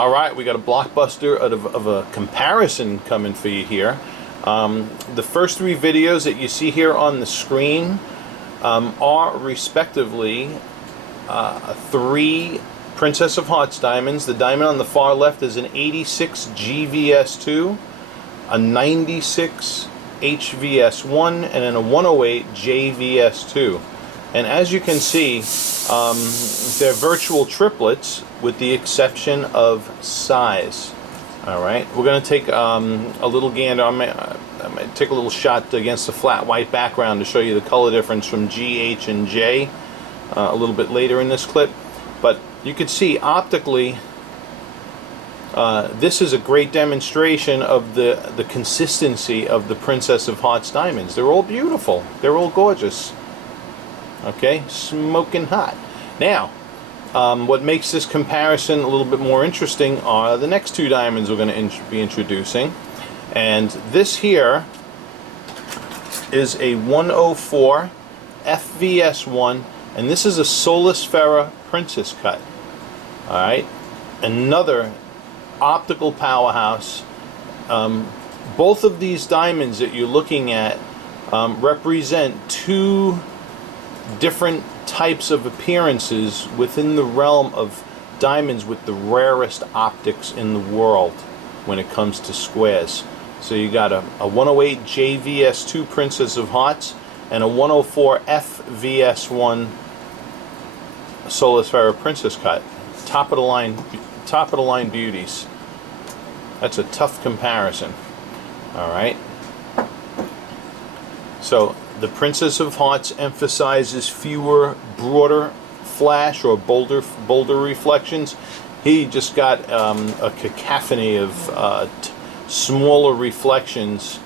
Alright, we got a blockbuster of a comparison coming for you here. The first three videos that you see here on the screen are respectively three Princess of Hearts diamonds. The diamond on the far left is an 86 GVS2, a 96 HVS1, and then a 108 JVS2. And as you can see, they're virtual triplets with the exception of size. Alright, we're going to take a little gander. I might take a little shot against the flat white background to show you the color difference from G, H, and J a little bit later in this clip. But you can see optically, this is a great demonstration of the consistency of the Princess of Hearts diamonds. They're all beautiful. They're all gorgeous. Okay, smoking hot. Now, what makes this comparison a little bit more interesting are the next two diamonds we're going to be introducing. And this here is a 104 FVS1, and this is a Solasfera Princess cut. Alright, another optical powerhouse. Both of these diamonds that you're looking at represent two different types of appearances within the realm of diamonds with the rarest optics in the world when it comes to squares. So you got a 108 JVS2 Princess of Hearts and a 104 FVS1 Solasfera Princess cut. Top of the line beauties. That's a tough comparison. Alright. So the Princess of Hearts emphasizes fewer, broader flash or bolder reflections. He just got a cacophony of smaller reflections,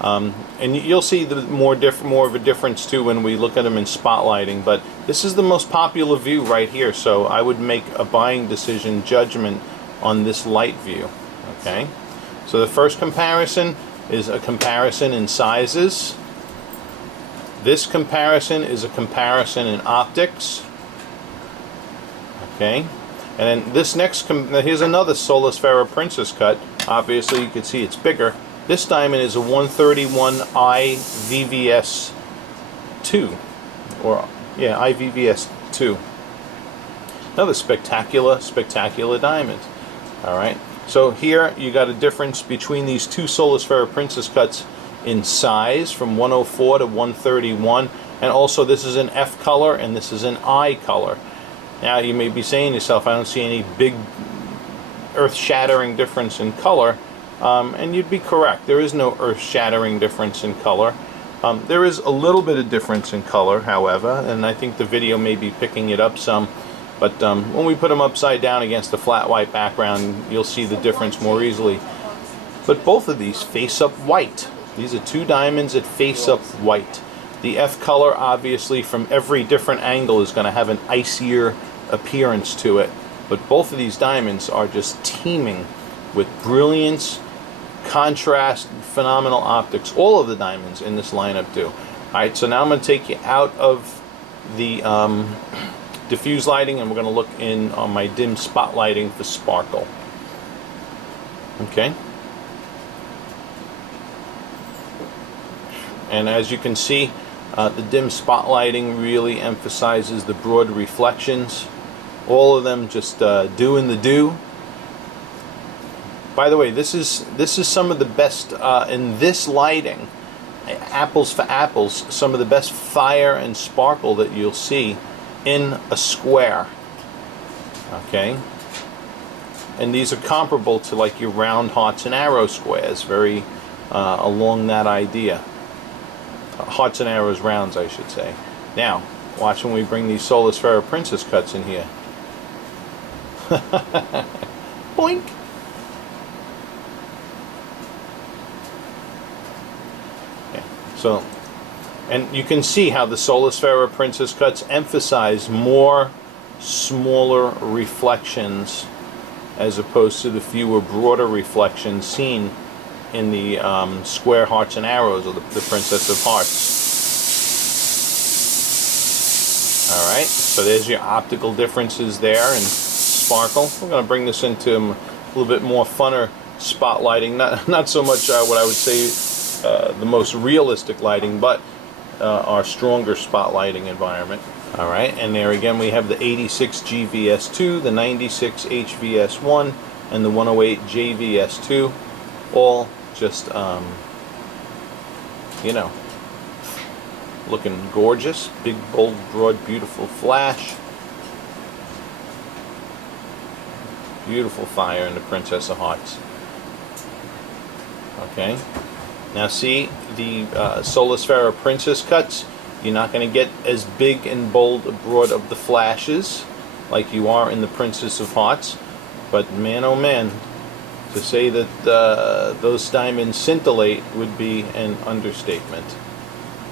and you'll see the more of a difference too when we look at them in spotlighting. But this is the most popular view right here, so I would make a buying decision judgment on this light view. Okay, so the first comparison is a comparison in sizes. This comparison is a comparison in optics. Okay, and then this next, here's another Solasfera Princess cut. Obviously you can see it's bigger. This diamond is a 131I VVS2, or yeah, IVVS2. Another spectacular diamond. Alright, so here you got a difference between these two Solasfera Princess cuts in size from 104 to 131, and also this is an F color and this is an I color. Now you may be saying to yourself, I don't see any big earth-shattering difference in color, and you'd be correct. There is no earth-shattering difference in color. There is a little bit of difference in color, however, and I think the video may be picking it up some, but when we put them upside down against the flat white background, you'll see the difference more easily. But both of these face up white. These are two diamonds that face up white. The F color, obviously, from every different angle is going to have an icier appearance to it. But both of these diamonds are just teeming with brilliance, contrast, phenomenal optics. All of the diamonds in this lineup do. Alright, so now I'm going to take you out of the diffuse lighting, and we're going to look in on my dim spotlighting for sparkle. Okay. And as you can see, the dim spotlighting really emphasizes the broad reflections. All of them just doing the do. By the way, this is some of the best in this lighting, apples for apples, some of the best fire and sparkle that you'll see in a square. Okay, and these are comparable to like your round hearts and arrow squares, very along that idea. Hearts and arrows rounds, I should say. Now, watch when we bring these Solasfera Princess cuts in here. Boink! Okay, so, and you can see how the Solasfera Princess cuts emphasize more smaller reflections as opposed to the fewer broader reflections seen in the square hearts and arrows of the Princess of Hearts. Alright, so there's your optical differences there, and sparkle. We're going to bring this into a little bit more funner spotlighting. Not so much what I would say the most realistic lighting, but our stronger spotlighting environment. All right, and there again we have the 86 GVS2, the 96 HVS1, and the 108 JVS2, all just you know, looking gorgeous. Big, bold, broad, beautiful flash. Beautiful fire in the Princess of Hearts. Okay. Now see, the Solasfera Princess cuts, you're not going to get as big and bold, broad of the flashes like you are in the Princess of Hearts. But man, oh man, to say that those diamonds scintillate would be an understatement.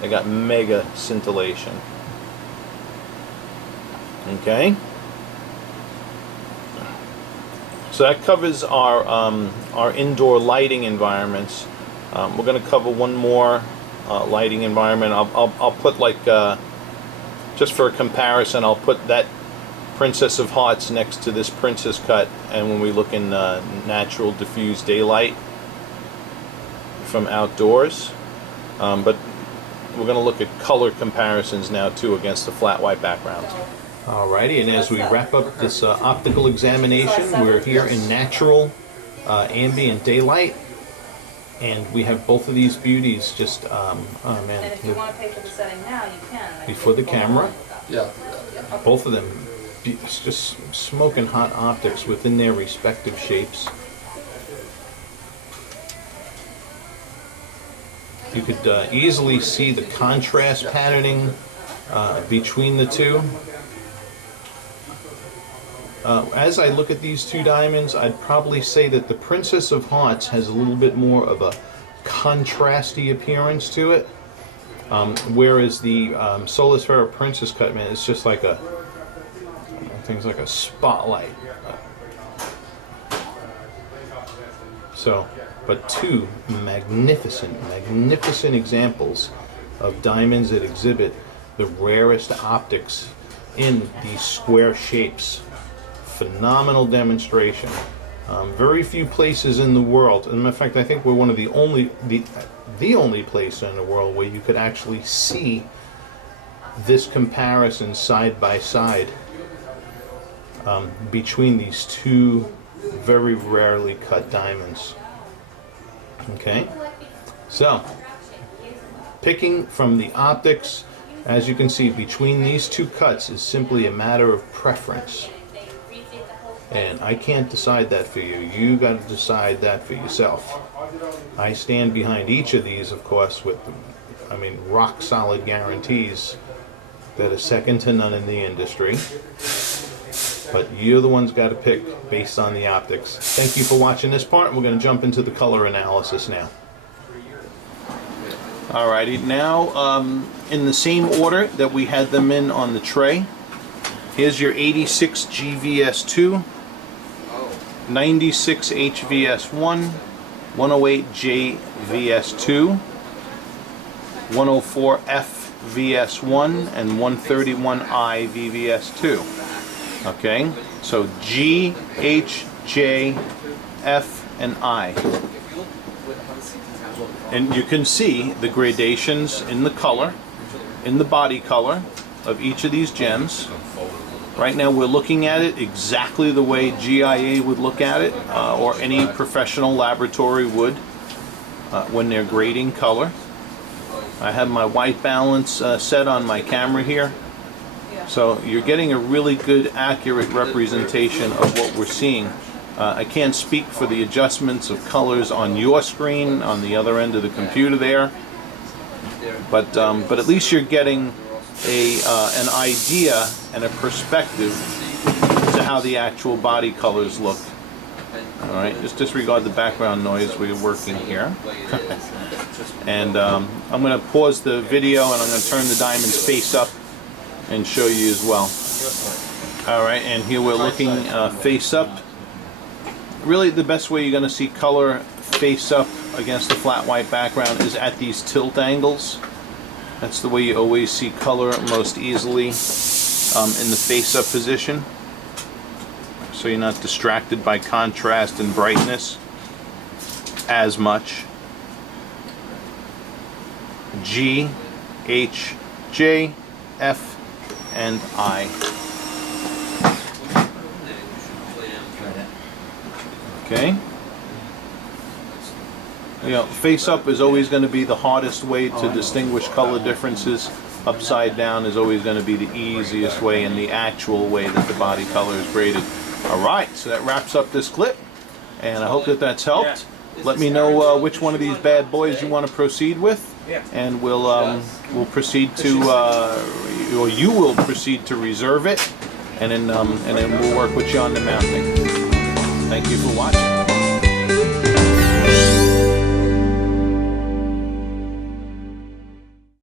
They got mega scintillation. Okay. So that covers our indoor lighting environments. We're going to cover one more lighting environment. I'll put like just for a comparison, I'll put that Princess of Hearts next to this Princess cut, and when we look in natural diffused daylight from outdoors, but we're going to look at color comparisons now too against the flat white background. Alrighty, and as we wrap up this optical examination, we're here in natural ambient daylight, and we have both of these beauties just, oh man. And if you want to pay for the setting now, you can. Before the camera, Yeah. both of them just smoking hot optics within their respective shapes. You could easily see the contrast patterning between the two. As I look at these two diamonds, I'd probably say that the Princess of Hearts has a little bit more of a contrasty appearance to it, whereas the Solasfera Princess cut, man, it's just like things like a spotlight. So, but two magnificent examples of diamonds that exhibit the rarest optics in these square shapes. Phenomenal demonstration. Very few places in the world, and in fact I think we're one of the only place in the world where you could actually see this comparison side by side between these two very rarely cut diamonds. Okay, so picking from the optics, as you can see, between these two cuts is simply a matter of preference. And I can't decide that for you. You got to decide that for yourself. I stand behind each of these, of course, with, rock solid guarantees that are second to none in the industry. But you're the ones got to pick based on the optics. Thank you for watching this part. We're going to jump into the color analysis now. Alrighty, now in the same order that we had them in on the tray, here's your 86 GVS2, 96 HVS1, 108 JVS2, 104 FVS1, and 131 IVVS2. Okay, so G, H, J, F, and I. And you can see the gradations in the color, in the body color of each of these gems. Right now we're looking at it exactly the way GIA would look at it, or any professional laboratory would when they're grading color. I have my white balance set on my camera here. So you're getting a really good, accurate representation of what we're seeing. I can't speak for the adjustments of colors on your screen, on the other end of the computer there, but at least you're getting an idea and a perspective to how the actual body colors look. All right, just disregard the background noise. We're working here. And I'm going to pause the video and I'm going to turn the diamonds face up and show you as well. Alright, and here we're looking face up. Really the best way you're going to see color face up against the flat white background is at these tilt angles. That's the way you always see color most easily in the face up position. So so you're not distracted by contrast and brightness as much. G, H, J, F, and I. Okay. You know, face up is always going to be the hardest way to distinguish color differences. Upside down is always going to be the easiest way and the actual way that the body color is graded. Alright, so that wraps up this clip, and I hope that that's helped. Let me know which one of these bad boys you want to proceed with, and we'll proceed to, or you will proceed to reserve it, and then we'll work with you on the mounting. Thank you for watching.